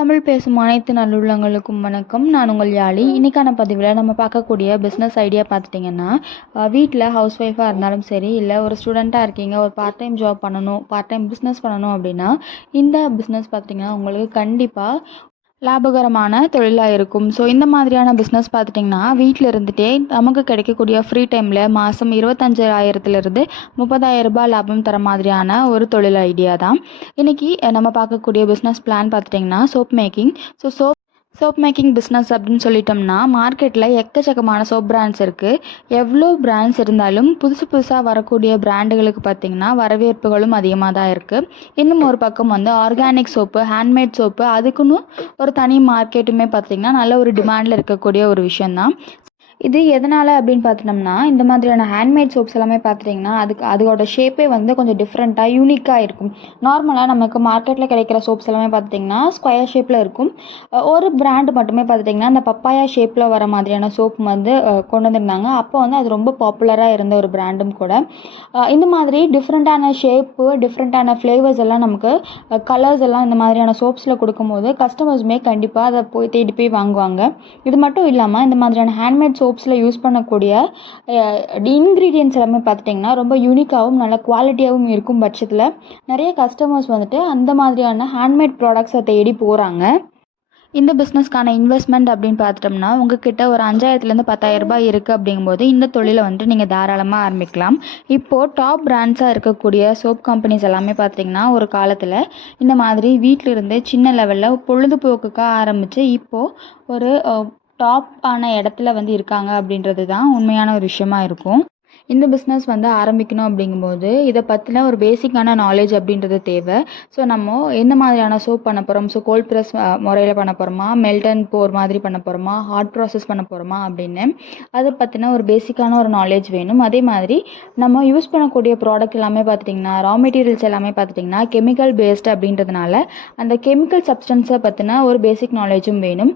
தமிழ் பேசும் அனைத்து நல்லுள்ளங்களுக்கும் வணக்கம். நான் உங்கள் யாழி. இன்றைக்கான பதிவில் நம்ம பார்க்கக்கூடிய பிஸ்னஸ் ஐடியா பார்த்துட்டிங்கன்னா, வீட்டில் ஹவுஸ் ஒய்ஃபாக இருந்தாலும் சரி, இல்லை ஒரு ஸ்டூடெண்ட்டாக இருக்கீங்க, ஒரு பார்ட் டைம் ஜாப் பண்ணணும், பார்ட் டைம் பிஸ்னஸ் பண்ணணும் அப்படின்னா, இந்த பிஸ்னஸ் பார்த்திங்கன்னா உங்களுக்கு கண்டிப்பாக லாபகரமான தொழிலாக இருக்கும். ஸோ இந்த மாதிரியான பிஸ்னஸ் பார்த்துட்டிங்கன்னா, வீட்டில் இருந்துகிட்டே நமக்கு கிடைக்கக்கூடிய ஃப்ரீ டைமில் மாதம் 25,000லேருந்து 30,000 லாபம் தர மாதிரியான ஒரு தொழில் ஐடியா தான். இன்றைக்கி நம்ம பார்க்கக்கூடிய பிஸ்னஸ் பிளான் பார்த்துட்டிங்கன்னா soap making. Soap making business அப்படின்னு சொல்லிட்டோம்னா, மார்க்கெட்டில் எக்கச்சக்கமான சோப் பிராண்ட்ஸ் இருக்குது. எவ்வளோ பிராண்ட்ஸ் இருந்தாலும் புதுசாக வரக்கூடிய பிராண்டுகளுக்கு பார்த்திங்கன்னா வரவேற்புகளும் அதிகமாக தான் இருக்குது. இன்னும் ஒரு பக்கம் ஆர்கானிக் சோப்பு, ஹேண்ட்மேட் சோப்பு, அதுக்குன்னு ஒரு தனி மார்க்கெட்டுமே பார்த்திங்கன்னா நல்ல ஒரு டிமாண்டில் இருக்கக்கூடிய ஒரு விஷயந்தான். இது எதனால் அப்படின்னு பார்த்துட்டோம்னா, இந்த மாதிரியான ஹேண்ட்மேட் சோப்ஸ் எல்லாமே பார்த்துட்டிங்கன்னா அதோட ஷேப்பே கொஞ்சம் டிஃப்ரெண்ட்டாக யூனிக்காக இருக்கும். நார்மலாக நமக்கு மார்க்கெட்டில் கிடைக்கிற சோப்ஸ் எல்லாமே பார்த்திங்கன்னா ஸ்கொயர் ஷேப்பில் இருக்கும். ஒரு பிராண்டு மட்டுமே பார்த்துட்டிங்கன்னா அந்த பப்பாயா ஷேப்பில் வர மாதிரியான சோப் கொண்டு வந்திருந்தாங்க. அப்போ அது ரொம்ப பாப்புலராக இருந்த ஒரு பிராண்டும் கூட. இந்த மாதிரி டிஃப்ரெண்ட்டான ஷேப்பு, டிஃப்ரெண்ட்டான ஃப்ளேவர்ஸ் எல்லாம் நமக்கு கலர்ஸ் எல்லாம் இந்த மாதிரியான சோப்ஸில் கொடுக்கும்போது கஸ்டமர்ஸுமே கண்டிப்பாக அதை தேடி போய் வாங்குவாங்க. இது மட்டும் இல்லாமல் இந்த மாதிரியான ஹேண்ட்மேட் சோப்ஸில் யூஸ் பண்ணக்கூடிய இன்க்ரீடியன்ட்ஸ் எல்லாமே பார்த்துட்டிங்கன்னா ரொம்ப யூனிக்காகவும் நல்ல குவாலிட்டியாகவும் இருக்கும் பட்சத்தில் நிறைய கஸ்டமர்ஸ் அந்த மாதிரியான ஹேண்ட்மேட் ப்ராடக்ட்ஸை தேடி போகிறாங்க. இந்த பிஸ்னஸ்க்கான இன்வெஸ்ட்மெண்ட் அப்படின்னு பார்த்துட்டோம்னா, உங்ககிட்ட ஒரு 5,000லேருந்து 10,000 இருக்குது அப்படிங்கும்போது இந்த தொழிலை நீங்கள் தாராளமாக ஆரம்பிக்கலாம். இப்போது டாப் பிராண்ட்ஸாக இருக்கக்கூடிய சோப் கம்பெனிஸ் எல்லாமே பார்த்திங்கன்னா ஒரு காலத்தில் இந்த மாதிரி வீட்டிலிருந்து சின்ன லெவலில் பொழுதுபோக்குக்காக ஆரம்பித்து இப்போது ஒரு டாப் ஆன இடத்துல இருக்காங்க அப்படின்றது தான் உண்மையான ஒரு விஷயமா இருக்கும். இந்த பிஸ்னஸ் ஆரம்பிக்கணும் அப்படிங்கும்போது இதை பற்றின ஒரு பேசிக்கான நாலேஜ் அப்படின்றது தேவை. ஸோ நம்ம எந்த மாதிரியான சோப் பண்ண போகிறோம், ஸோ கோல்ட் ப்ரெஸ் முறையில் பண்ண போகிறோமா, மெல்டன் போர் மாதிரி பண்ண போகிறோமா, ஹாட் ப்ராசஸ் பண்ண போகிறோமா அப்படின்னு அதை பற்றின ஒரு பேசிக்கான ஒரு நாலேஜ் வேணும். அதே மாதிரி நம்ம யூஸ் பண்ணக்கூடிய ப்ராடக்ட் எல்லாமே பார்த்துட்டிங்கன்னா, ரா மெட்டீரியல்ஸ் எல்லாமே பார்த்துட்டிங்கன்னா கெமிக்கல் பேஸ்டு அப்படின்றதுனால அந்த கெமிக்கல் சப்ஸ்டன்ஸை பற்றின ஒரு பேசிக் நாலேஜும் வேணும்.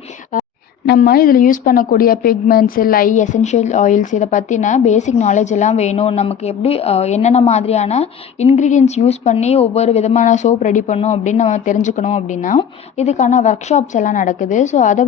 நம்ம இதில் யூஸ் பண்ணக்கூடிய பிக்மெண்ட்ஸு, லை, எசென்ஷியல் ஆயில்ஸ் இதை பற்றின பேசிக் நாலேஜ் எல்லாம் வேணும். நமக்கு எப்படி என்னென்ன மாதிரியான இன்க்ரீடியன்ட்ஸ் யூஸ் பண்ணி ஒவ்வொரு விதமான சோப் ரெடி பண்ணணும் அப்படின்னு நம்ம தெரிஞ்சுக்கணும். அப்படின்னா இதுக்கான ஒர்க் ஷாப்ஸ் எல்லாம் நடக்குது. ஸோ அதை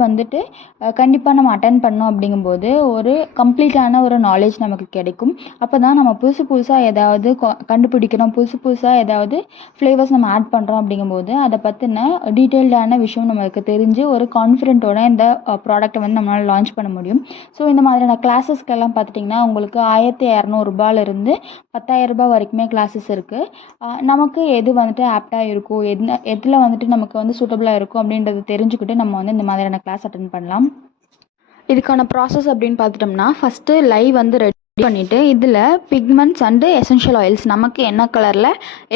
கண்டிப்பாக நம்ம அட்டென்ட் பண்ணோம் அப்படிங்கும்போது ஒரு கம்ப்ளீட்டான ஒரு நாலேஜ் நமக்கு கிடைக்கும். அப்போ தான் நம்ம புதுசாக ஏதாவது கண்டுபிடிக்கிறோம், புதுசாக ஏதாவது ஃப்ளேவர்ஸ் நம்ம ஆட் பண்ணுறோம் அப்படிங்கும்போது அதை பற்றின டீட்டெயில்டான விஷயம் நமக்கு தெரிஞ்சு ஒரு கான்ஃபிடென்ட்டோட இந்த ப்ராடக்ட்டை நம்மளால் லான்ச் பண்ண முடியும். ஸோ இந்த மாதிரியான கிளாஸஸ்க்கெல்லாம் பார்த்துட்டிங்கன்னா உங்களுக்கு 1,200 10,000 வரைக்குமே கிளாஸஸ் இருக்குது. நமக்கு எது ஆப்டாக இருக்கும், எதில் நமக்கு சூட்டபுளாக இருக்கும் அப்படின்றத தெரிஞ்சுக்கிட்டு நம்ம இந்த மாதிரியான கிளாஸ் அட்டென்ட் பண்ணலாம். இதுக்கான ப்ராசஸ் அப்படின்னு பார்த்துட்டோம்னா, ஃபஸ்ட்டு லைவ் ரெடி பண்ணிவிட்டு இதில் பிக்மெண்ட்ஸ் அண்டு எசென்ஷியல் ஆயில்ஸ் நமக்கு என்ன கலரில்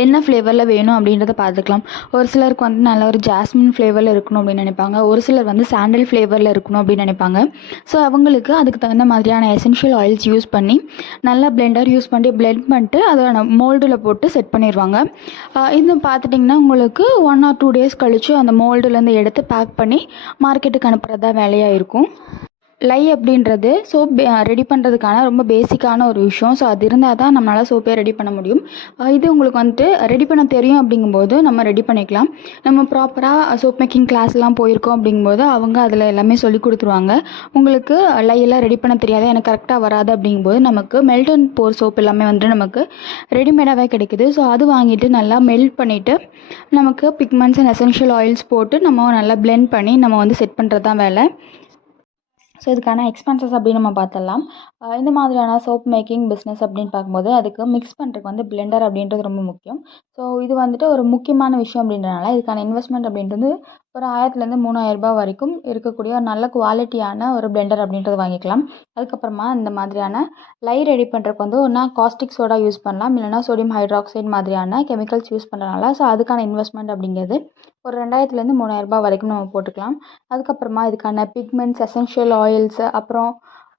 என்ன ஃப்ளேவரில் வேணும் அப்படின்றத பார்த்துக்கலாம். ஒரு சிலருக்கு நல்ல ஒரு ஜாஸ்மின் ஃப்ளேவரில் இருக்கணும் அப்படின்னு நினைப்பாங்க. ஒரு சிலர் சாண்டல் ஃப்ளேவரில் இருக்கணும் அப்படின்னு நினைப்பாங்க. ஸோ அவங்களுக்கு அதுக்கு தகுந்த மாதிரியான எசென்ஷியல் ஆயில்ஸ் யூஸ் பண்ணி நல்லா பிளெண்டர் யூஸ் பண்ணி பிளெண்ட் பண்ணிட்டு அதை மோல்டில் போட்டு செட் பண்ணிடுவாங்க. இது பார்த்துட்டிங்கன்னா உங்களுக்கு 1 or 2 days கழித்து அந்த மோல்டுலேருந்து எடுத்து பேக் பண்ணி மார்க்கெட்டுக்கு அனுப்புகிறதா வேலையாக இருக்கும். லை அப்படின்றது சோப் ரெடி பண்ணுறதுக்கான ரொம்ப பேசிக்கான ஒரு விஷயம். ஸோ அது இருந்தால் தான் நம்மளால் சோப்பே ரெடி பண்ண முடியும். இது உங்களுக்கு ரெடி பண்ண தெரியும் அப்படிங்கும்போது நம்ம ரெடி பண்ணிக்கலாம். நம்ம ப்ராப்பராக சோப் மேக்கிங் கிளாஸ்லாம் போயிருக்கோம் அப்படிங்கும்போது அவங்க அதில் எல்லாமே சொல்லி கொடுத்துருவாங்க. உங்களுக்கு லையெல்லாம் ரெடி பண்ண தெரியாது, எனக்கு கரெக்டாக வராது அப்படிங்கும்போது நமக்கு மெல்டன் போர் சோப் எல்லாமே நமக்கு ரெடிமேடாகவே கிடைக்குது. ஸோ அது வாங்கிட்டு நல்லா மெல்ட் பண்ணிவிட்டு நமக்கு பிக்மெண்ட்ஸ் அண்ட் எசென்ஷியல் ஆயில்ஸ் போட்டு நம்ம நல்லா பிளெண்ட் பண்ணி நம்ம செட் பண்ணுறது தான் வேலை. ஸோ இதுக்கான எக்ஸ்பென்சஸ் அப்படின்னு நம்ம பார்த்துடலாம். இந்த மாதிரியான சோப் மேக்கிங் பிஸ்னஸ் அப்படின்னு பார்க்கும்போது அதுக்கு மிக்ஸ் பண்ணுறதுக்கு பிளெண்டர் அப்படின்றது ரொம்ப முக்கியம். ஸோ இது ஒரு முக்கியமான விஷயம் அப்படின்றனால இதுக்கான இன்வெஸ்ட்மெண்ட் அப்படின்றது ஒரு 1,000லேருந்து 3,000 வரைக்கும் இருக்கக்கூடிய ஒரு நல்ல குவாலிட்டியான ஒரு பிளெண்டர் அப்படின்றது வாங்கிக்கலாம். அதுக்கப்புறமா இந்த மாதிரியான லை ரெடி பண்ணுறதுக்கு ஒன்றா காஸ்டிக் சோடா யூஸ் பண்ணலாம், இல்லைனா சோடியம் ஹைட்ராக்சைடு மாதிரியான கெமிக்கல்ஸ் யூஸ் பண்ணுறதுனால ஸோ அதுக்கான இன்வெஸ்ட்மெண்ட் அப்படிங்கிறது ஒரு 2,000லேருந்து 3,000 வரைக்கும் நம்ம போட்டுக்கலாம். அதுக்கப்புறமா இதுக்கான பிக்மெண்ட்ஸ், எசென்ஷியல் ஆயில்ஸ், அப்புறம்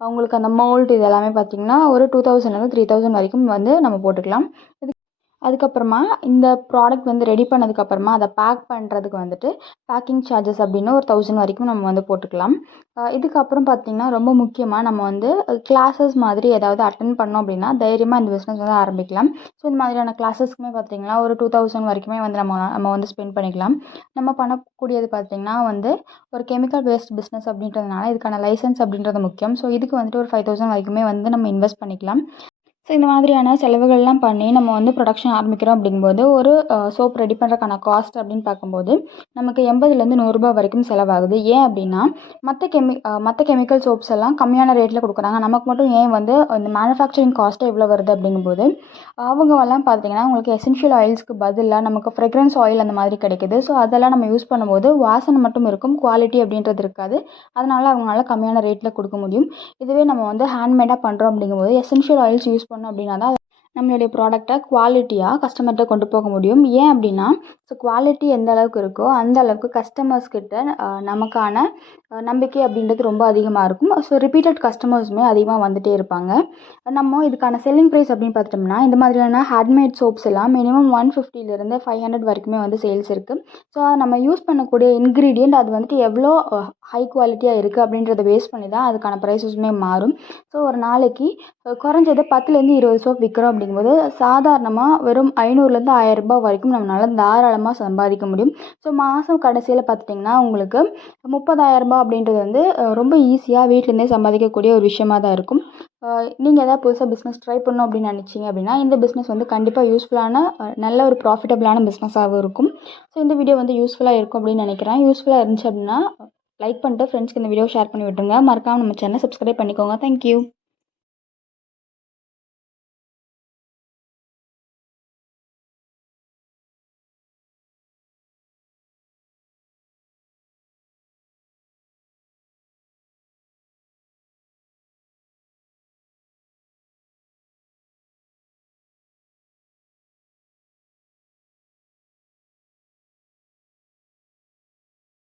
அவங்களுக்கு அந்த மோல்டு இது எல்லாமே பார்த்திங்கன்னா ஒரு 2,000லேருந்து 3,000 வரைக்கும் நம்ம போட்டுக்கலாம். அதுக்கப்புறமா இந்த ப்ராடக்ட் வந்து ரெடி பண்ணதுக்கப்புறமா அதை பேக் பண்ணுறதுக்கு வந்துட்டு பேக்கிங் சார்ஜஸ் அப்படின்னு ஒரு 1000 வரைக்கும் நம்ம வந்து போட்டுக்கலாம். இதுக்கப்புறம் பார்த்திங்கன்னா ரொம்ப முக்கியமாக நம்ம வந்து கிளாஸஸ் மாதிரி ஏதாவது அட்டென்ட் பண்ணோம் அப்படின்னா தைரியமாக இந்த பிஸ்னஸ் வந்து ஆரம்பிக்கலாம். ஸோ இந்த மாதிரியான கிளாஸஸ்க்குமே பார்த்திங்கன்னா ஒரு 2000 வரைக்குமே வந்து நம்ம வந்து ஸ்பெண்ட் பண்ணிக்கலாம். நம்ம பண்ணக்கூடியது பார்த்திங்கன்னா வந்து ஒரு கெமிக்கல் வேஸ்ட் பிஸ்னஸ் அப்படின்றதுனால இதுக்கான லைசன்ஸ் அப்படின்றது முக்கியம். ஸோ இதுக்கு வந்துட்டு ஒரு 5000 வரைக்குமே வந்து நம்ம இன்வெஸ்ட் பண்ணிக்கலாம். ஸோ இந்த மாதிரியான செலவுகள்லாம் பண்ணி நம்ம வந்து ப்ரொடக்ஷன் ஆரம்பிக்கிறோம் அப்படிங்கும்போது ஒரு சோப் ரெடி பண்ணுறதுக்கான காஸ்ட் அப்படின்னு பார்க்கும்போது நமக்கு 80லேருந்து 100 வரைக்கும் செலவாகுது. ஏன் அப்படின்னா மற்ற கெமிக்கல் சோப்ஸ் எல்லாம் கம்மியான ரேட்டில் கொடுக்குறாங்க. நமக்கு மட்டும் ஏன் வந்து இந்த மேனுஃபேக்சரிங் காஸ்ட்டு எவ்வளோ வருது அப்படிங்கும்போது அவங்கெல்லாம் பார்த்தீங்கன்னா உங்களுக்கு எசென்ஷியல் ஆயில்ஸ்க்கு பதிலாக நமக்கு ஃப்ரெக்ரன்ஸ் ஆயில் அந்த மாதிரி கிடைக்குது. ஸோ அதெல்லாம் நம்ம யூஸ் பண்ணும்போது வாசனை மட்டும் இருக்கும், குவாலிட்டி அப்படின்றது இருக்காது. அதனால் அவங்களால கம்மியான ரேட்டில் கொடுக்க முடியும். இதுவே நம்ம வந்து ஹேண்ட்மேடாக பண்ணுறோம் அப்படிங்கும்போது எசென்ஷியல் ஆயில்ஸ் யூஸ் பண்ணோம் அப்படின்னா தான் நம்மளுடைய ப்ராடக்டை குவாலிட்டியாக கஸ்டமர்கிட்ட கொண்டு போக முடியும். ஏன் அப்படின்னா ஸோ குவாலிட்டி எந்த அளவுக்கு இருக்கோ அந்த அளவுக்கு கஸ்டமர்ஸ் கிட்ட நமக்கான நம்பிக்கை அப்படின்றது ரொம்ப அதிகமாக இருக்கும். ஸோ ரிப்பீட்டட் கஸ்டமர்ஸுமே அதிகமாக வந்துகிட்டே இருப்பாங்க. நம்ம இதுக்கான செல்லிங் ப்ரைஸ் அப்படின்னு பார்த்துட்டோம்னா இந்த மாதிரியான ஹேண்ட்மேட் சோப்ஸ் எல்லாம் மினிமம் 150லேருந்து 500 வரைக்குமே வந்து சேல்ஸ் இருக்குது. ஸோ நம்ம யூஸ் பண்ணக்கூடிய இன்க்ரீடியண்ட் அது வந்துட்டு எவ்வளோ ஹை குவாலிட்டியாக இருக்குது அப்படின்றத பேஸ் பண்ணி தான் அதுக்கான ப்ரைஸஸுமே மாறும். ஸோ ஒரு நாளைக்கு குறைஞ்சது 10லேருந்து 20 சோப் விற்கிறோம் அப்படிங்கும்போது சாதாரணமாக வெறும் 500லேருந்து 1000 வரைக்கும் நம்மளால் தாராளமாக சம்பாதிக்க முடியும். ஸோ மாதம் கடைசியில் பார்த்துட்டிங்கன்னா உங்களுக்கு 30,000 அப்படின்றது வந்து ரொம்ப ஈஸியாக வீட்டிலேருந்தே சம்பாதிக்கக்கூடிய ஒரு விஷயமா தான் இருக்கும். நீங்கள் எதாவது புதுசாக பிஸ்னஸ் ட்ரை பண்ணணும் அப்படின்னு நினச்சிங்க அப்படின்னா இந்த பிஸ்னஸ் வந்து கண்டிப்பாக யூஸ்ஃபுல்லான நல்ல ஒரு ப்ராஃபிட்டபிளான பிஸ்னஸாகவும் இருக்கும். ஸோ இந்த வீடியோ வந்து யூஸ்ஃபுல்லாக இருக்கும் அப்படின்னு நினைக்கிறேன். யூஸ்ஃபுல்லாக இருந்துச்சு அப்படின்னா லைக் பண்ணிட்டு ஃப்ரெண்ட்ஸ்க்கு இந்த வீடியோ ஷேர் பண்ணி விட்டுருங்க. மறக்காமல் நம்ம சேனலை சப்ஸ்கிரைப் பண்ணிக்கோங்க. தேங்க்யூ.